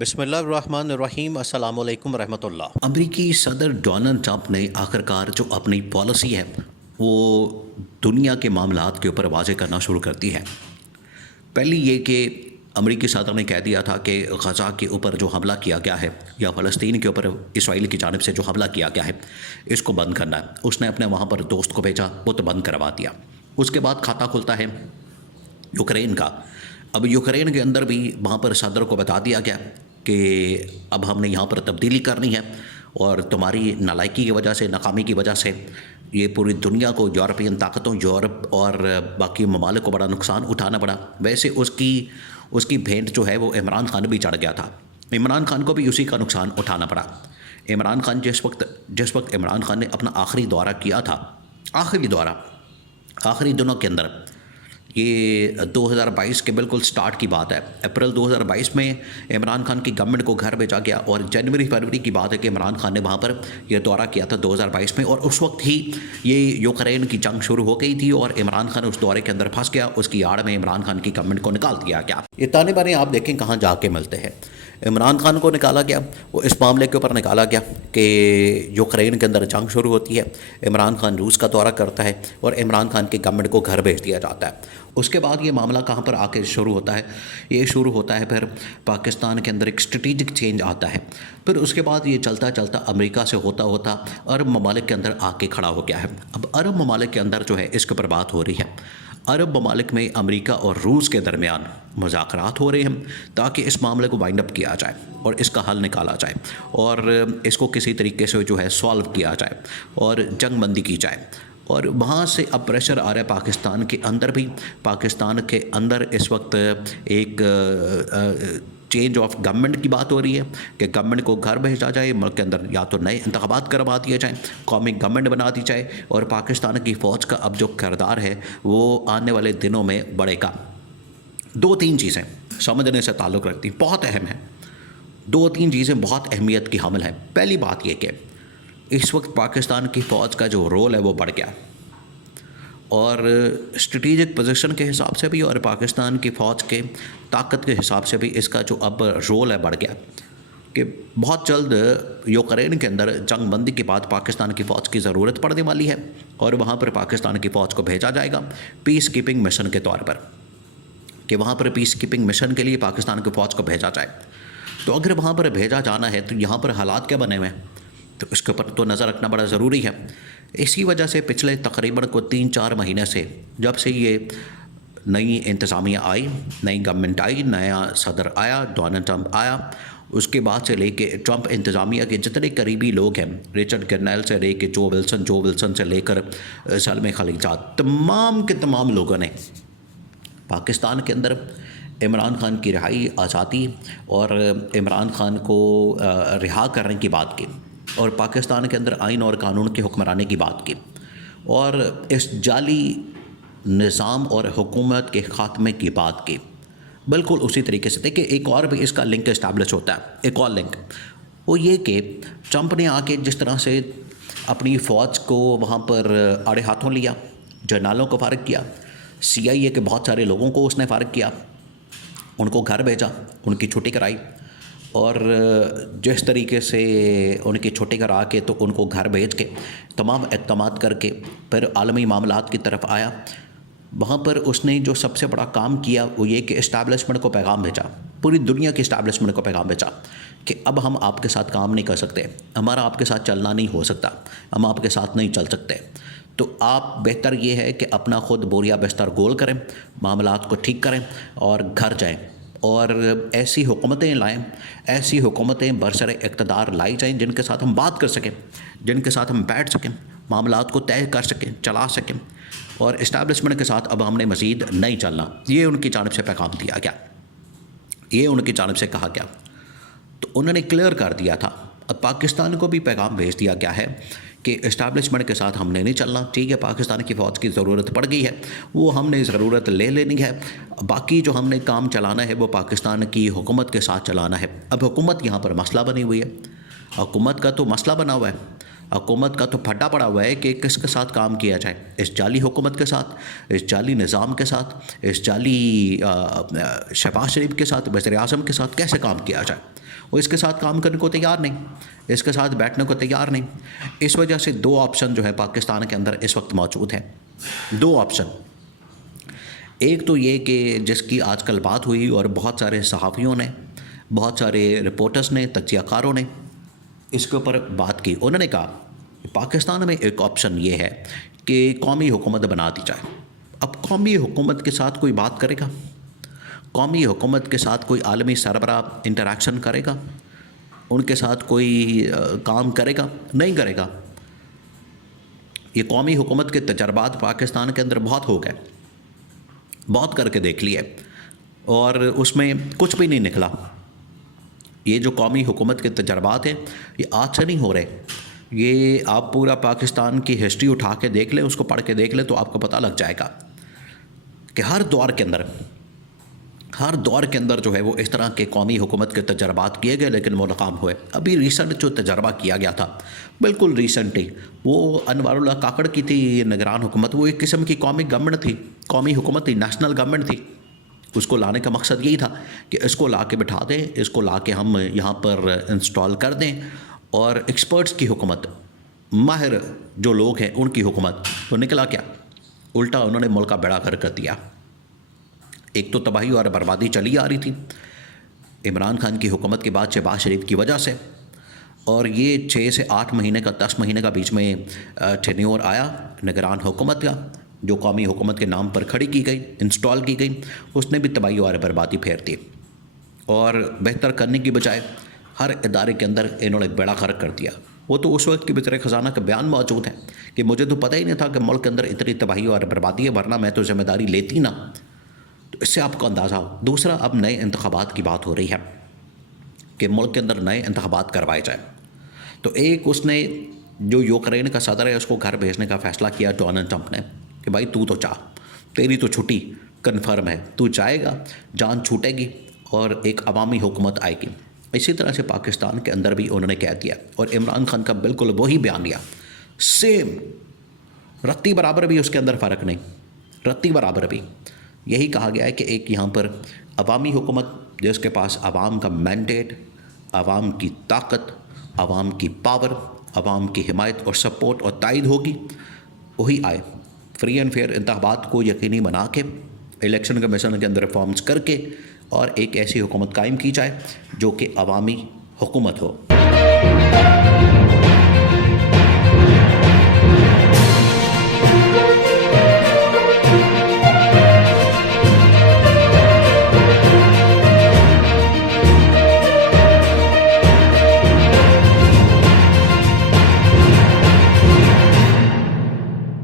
بسم اللہ الرحمن الرحیم، السلام علیکم ورحمۃ اللہ۔ امریکی صدر ڈونلڈ ٹرمپ نے آخرکار جو اپنی پالیسی ہے وہ دنیا کے معاملات کے اوپر واضح کرنا شروع کرتی ہے۔ پہلی یہ کہ امریکی صدر نے کہہ دیا تھا کہ غزہ کے اوپر جو حملہ کیا گیا ہے یا فلسطین کے اوپر اسرائیل کی جانب سے جو حملہ کیا گیا ہے اس کو بند کرنا ہے۔ اس نے اپنے وہاں پر دوست کو بھیجا، وہ تو بند کروا دیا۔ اس کے بعد کھاتا کھلتا ہے یوکرین کا۔ اب یوکرین کے اندر بھی وہاں پر صدر کو بتا دیا گیا کہ اب ہم نے یہاں پر تبدیلی کرنی ہے اور تمہاری نالائکی کی وجہ سے، ناکامی کی وجہ سے یہ پوری دنیا کو، یورپین طاقتوں، یورپ اور باقی ممالک کو بڑا نقصان اٹھانا پڑا۔ ویسے اس کی بھینٹ جو ہے وہ عمران خان بھی چڑھ گیا تھا۔ عمران خان کو بھی اسی کا نقصان اٹھانا پڑا۔ عمران خان جس وقت عمران خان نے اپنا آخری دورہ کیا تھا، آخری دنوں کے اندر، یہ 2022 کے بالکل سٹارٹ کی بات ہے، اپریل 2022 میں عمران خان کی گورنمنٹ کو گھر بھیجا گیا اور جنوری فروری کی بات ہے کہ عمران خان نے وہاں پر یہ دورہ کیا تھا 2022 میں، اور اس وقت ہی یہ یوکرین کی جنگ شروع ہو گئی تھی اور عمران خان اس دورے کے اندر پھنس گیا۔ اس کی آڑ میں عمران خان کی گورنمنٹ کو نکال دیا گیا۔ یہ تانے بانے آپ دیکھیں کہاں جا کے ملتے ہیں۔ عمران خان کو نکالا گیا، وہ اس معاملے کے اوپر نکالا گیا کہ یوکرین کے اندر جنگ شروع ہوتی ہے، عمران خان روس کا دورہ کرتا ہے اور عمران خان کی گورنمنٹ کو گھر بھیج دیا جاتا ہے۔ اس کے بعد یہ معاملہ کہاں پر آ کے شروع ہوتا ہے؟ یہ شروع ہوتا ہے پھر پاکستان کے اندر ایک اسٹریٹجک چینج آتا ہے۔ پھر اس کے بعد یہ چلتا چلتا امریکہ سے ہوتا ہوتا عرب ممالک کے اندر آ کے کھڑا ہو گیا ہے۔ اب عرب ممالک کے اندر جو ہے اس کے اوپر بات ہو رہی ہے۔ عرب ممالک میں امریکہ اور روس کے درمیان مذاکرات ہو رہے ہیں تاکہ اس معاملے کو وائنڈ اپ کیا جائے اور اس کا حل نکالا جائے اور اس کو کسی طریقے سے جو ہے سالو کیا جائے اور جنگ بندی کی جائے۔ اور وہاں سے اب پریشر آ رہا ہے پاکستان کے اندر بھی۔ پاکستان کے اندر اس وقت ایک چینج آف گورنمنٹ کی بات ہو رہی ہے کہ گورنمنٹ کو گھر بھیجا جائے، ملک کے اندر یا تو نئے انتخابات کروا دیے جائیں، قومی گورنمنٹ بنا دی جائے، اور پاکستان کی فوج کا اب جو کردار ہے وہ آنے والے دنوں میں بڑھے گا۔ دو تین چیزیں سمجھنے سے تعلق رکھتی ہیں، بہت اہم ہیں۔ دو تین چیزیں بہت اہمیت کی حامل ہیں۔ پہلی بات یہ کہ اس وقت پاکستان کی فوج کا جو رول ہے وہ بڑھ گیا، اور اسٹریٹجک پوزیشن کے حساب سے بھی اور پاکستان کی فوج کے طاقت کے حساب سے بھی اس کا جو اب رول ہے بڑھ گیا کہ بہت جلد یوکرین کے اندر جنگ بندی کے بعد پاکستان کی فوج کی ضرورت پڑنے والی ہے اور وہاں پر پاکستان کی فوج کو بھیجا جائے گا پیس کیپنگ مشن کے طور پر، کہ وہاں پر پیس کیپنگ مشن کے لیے پاکستان کی فوج کو بھیجا جائے۔ تو اگر وہاں پر بھیجا جانا ہے تو یہاں پر حالات کیا بنے ہوئے ہیں، تو اس کے اوپر تو نظر رکھنا بڑا ضروری ہے۔ اسی وجہ سے پچھلے تقریباً 3-4 مہینے سے، جب سے یہ نئی انتظامیہ آئی، نئی گورنمنٹ آئی، نیا صدر آیا، ڈونلڈ ٹرمپ آیا، اس کے بعد سے لے کے ٹرمپ انتظامیہ کے جتنے قریبی لوگ ہیں، رچرڈ گرنیل سے لے کے جو ولسن سے لے کر سلمی خلیجات، تمام کے تمام لوگوں نے پاکستان کے اندر عمران خان کی رہائی، آزادی اور عمران خان کو رہا کرنے کی بات کی، اور پاکستان کے اندر آئین اور قانون کی حکمرانی کی بات کی، اور اس جعلی نظام اور حکومت کے خاتمے کی بات کی۔ بالکل اسی طریقے سے دیکھیں، ایک اور بھی اس کا لنک اسٹیبلش ہوتا ہے، ایک اور لنک، وہ یہ کہ ٹرمپ نے آ کے جس طرح سے اپنی فوج کو وہاں پر آڑے ہاتھوں لیا، جرنالوں کو فارغ کیا، CIA کے بہت سارے لوگوں کو اس نے فارغ کیا، ان کو گھر بھیجا، ان کی چھٹی کرائی، اور جس طریقے سے ان کی چھٹی کرا کے تو ان کو گھر بھیج کے تمام اقدامات کر کے پھر عالمی معاملات کی طرف آیا، وہاں پر اس نے جو سب سے بڑا کام کیا وہ یہ کہ اسٹیبلشمنٹ کو پیغام بھیجا، پوری دنیا کی اسٹیبلشمنٹ کو پیغام بھیجا کہ اب ہم آپ کے ساتھ کام نہیں کر سکتے، ہمارا آپ کے ساتھ چلنا نہیں ہو سکتا، ہم آپ کے ساتھ نہیں چل سکتے، تو آپ بہتر یہ ہے کہ اپنا خود بوریا بستر گول کریں، معاملات کو ٹھیک کریں اور گھر جائیں، اور ایسی حکومتیں لائیں، ایسی حکومتیں برسر اقتدار لائی جائیں جن کے ساتھ ہم بات کر سکیں، جن کے ساتھ ہم بیٹھ سکیں، معاملات کو طے کر سکیں، چلا سکیں، اور اسٹیبلشمنٹ کے ساتھ اب ہم نے مزید نہیں چلنا۔ یہ ان کی جانب سے پیغام دیا گیا، یہ ان کی جانب سے کہا گیا، تو انہوں نے کلیئر کر دیا تھا۔ اب پاکستان کو بھی پیغام بھیج دیا گیا ہے کہ اسٹیبلشمنٹ کے ساتھ ہم نے نہیں چلنا، ٹھیک ہے، پاکستان کی فوج کی ضرورت پڑ گئی ہے، وہ ہم نے ضرورت لے لینی ہے، باقی جو ہم نے کام چلانا ہے وہ پاکستان کی حکومت کے ساتھ چلانا ہے۔ اب حکومت یہاں پر مسئلہ بنی ہوئی ہے، حکومت کا تو مسئلہ بنا ہوا ہے، حکومت کا تو پھڈا پڑا ہوا ہے کہ کس کے ساتھ کام کیا جائے، اس جعلی حکومت کے ساتھ، اس جعلی نظام کے ساتھ، اس جعلی شہباز شریف کے ساتھ، وزیر اعظم کے ساتھ کیسے کام کیا جائے۔ وہ اس کے ساتھ کام کرنے کو تیار نہیں، اس کے ساتھ بیٹھنے کو تیار نہیں۔ اس وجہ سے دو آپشن جو ہے پاکستان کے اندر اس وقت موجود ہیں، دو آپشن۔ ایک تو یہ کہ جس کی آج کل بات ہوئی اور بہت سارے صحافیوں نے، بہت سارے رپورٹرز نے، تجزیہ کاروں نے اس کے اوپر بات کی۔ انہوں نے کہا کہ پاکستان میں ایک آپشن یہ ہے کہ قومی حکومت بنا دی جائے۔ اب قومی حکومت کے ساتھ کوئی بات کرے گا؟ قومی حکومت کے ساتھ کوئی عالمی سربراہ انٹریکشن کرے گا؟ ان کے ساتھ کوئی کام کرے گا؟ نہیں کرے گا۔ یہ قومی حکومت کے تجربات پاکستان کے اندر بہت ہو گئے، بہت کر کے دیکھ لیے، اور اس میں کچھ بھی نہیں نکلا۔ یہ جو قومی حکومت کے تجربات ہیں یہ آج سے نہیں ہو رہے، یہ آپ پورا پاکستان کی ہسٹری اٹھا کے دیکھ لیں، اس کو پڑھ کے دیکھ لیں تو آپ کو پتہ لگ جائے گا کہ ہر دور کے اندر جو ہے وہ اس طرح کے قومی حکومت کے تجربات کیے گئے لیکن وہ ناکام ہوئے۔ ابھی ریسنٹ جو تجربہ کیا گیا تھا، بالکل ریسنٹلی، وہ انوار اللہ کاکڑ کی تھی نگران حکومت۔ وہ ایک قسم کی قومی گورنمنٹ تھی، قومی حکومت تھی، نیشنل گورنمنٹ تھی۔ اس کو لانے کا مقصد یہی تھا کہ اس کو لا کے بٹھا دیں، اس کو لا کے ہم یہاں پر انسٹال کر دیں، اور ایکسپرٹس کی حکومت، ماہر جو لوگ ہیں ان کی حکومت۔ تو نکلا کیا؟ الٹا انہوں نے ملک کا بیڑا غرق کر دیا۔ ایک تو تباہی اور بربادی چلی آ رہی تھی عمران خان کی حکومت کے بعد شہباز شریف کی وجہ سے، اور یہ 6 سے 8 مہینے کا 10 مہینے کا بیچ میں ٹینیور آیا نگران حکومت کا، جو قومی حکومت کے نام پر کھڑی کی گئی، انسٹال کی گئی، اس نے بھی تباہی اور بربادی پھیر دی، اور بہتر کرنے کی بجائے ہر ادارے کے اندر انہوں نے بیڑا غرق کر دیا۔ وہ تو اس وقت کے وزیر خزانہ کا بیان موجود ہے کہ مجھے تو پتہ ہی نہیں تھا کہ ملک کے اندر اتنی تباہی اور بربادی ہے، ورنہ میں تو ذمہ داری لیتی نہ۔ تو اس سے آپ کو اندازہ ہو۔ دوسرا، اب نئے انتخابات کی بات ہو رہی ہے کہ ملک کے اندر نئے انتخابات کروائے جائیں۔ تو ایک اس نے جو یوکرین کا صدر ہے اس کو گھر بھیجنے کا فیصلہ کیا ڈونلڈ ٹرمپ نے کہ بھائی تو چاہ، تیری تو چھٹی کنفرم ہے، تو جائے گا، جان چھوٹے گی اور ایک عوامی حکومت آئے گی۔ اسی طرح سے پاکستان کے اندر بھی انہوں نے کہہ دیا، اور عمران خان کا بالکل وہی بیان لیا، سیم، رتی برابر بھی اس کے اندر فرق نہیں، رتی برابر بھی یہی کہا گیا ہے کہ ایک یہاں پر عوامی حکومت جس کے پاس عوام کا مینڈیٹ، عوام کی طاقت، عوام کی پاور، عوام کی حمایت اور سپورٹ اور تائید ہوگی، وہی آئے۔ فری اینڈ فیئر انتخابات کو یقینی بنا کے، الیکشن کمیشن کے اندر ریفارمز کر کے، اور ایک ایسی حکومت قائم کی جائے جو کہ عوامی حکومت ہو۔